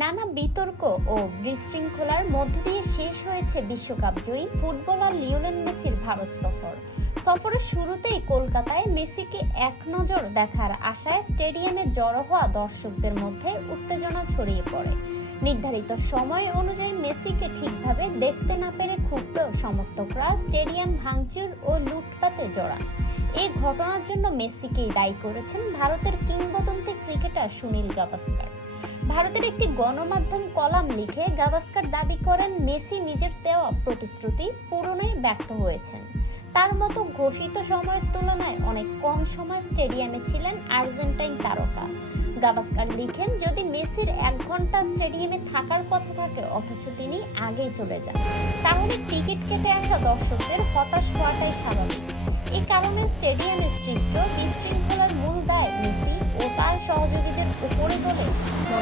নানা বিতর্ক ও বিশৃঙ্খলার মধ্য দিয়ে শেষ হয়েছে বিশ্বকাপ জয়ী ফুটবলার লিওনেল মেসির ভারত সফরের শুরুতেই কলকাতায় মেসিকে এক নজর দেখার আশায় স্টেডিয়ামে জড়ো হওয়া দর্শকদের মধ্যে উত্তেজনা ছড়িয়ে পড়ে। নির্ধারিত সময় অনুযায়ী মেসিকে ঠিকভাবে দেখতে না পেরে ক্ষুব্ধ সমর্থকরা স্টেডিয়াম ভাঙচুর ও লুটপাতে জড়ান। এই ঘটনার জন্য মেসিকেই দায়ী করেছেন ভারতের কিংবদন্তি ক্রিকেটার সুনীল গাভাস্কার। ভারতের একটি গণমাধ্যম কলাম লিখে গাভাস্কার দাবি করেন মেসি নিজের দেওয়া প্রতিশ্রুতি পূরণে ব্যর্থ হয়েছেন। তার মতো ঘোষিত সময়ের তুলনায় অনেক কম সময় স্টেডিয়ামে ছিলেন আর্জেন্টাইন তারকা। গাভাস্কার লিখেন, যদি মেসির 1 ঘন্টা স্টেডিয়ামে থাকার কথা থাকে অথচ তিনি আগেই চলে যান, তাহলে টিকিট কেটে আসা দর্শকদের হতাশ হওয়াটাই স্বাভাবিক। এই কারণে স্টেডিয়ামে সৃষ্ট বিশৃঙ্খলার মূল দায় মেসি ও তার সহযোগীদের উপরে বলে মনে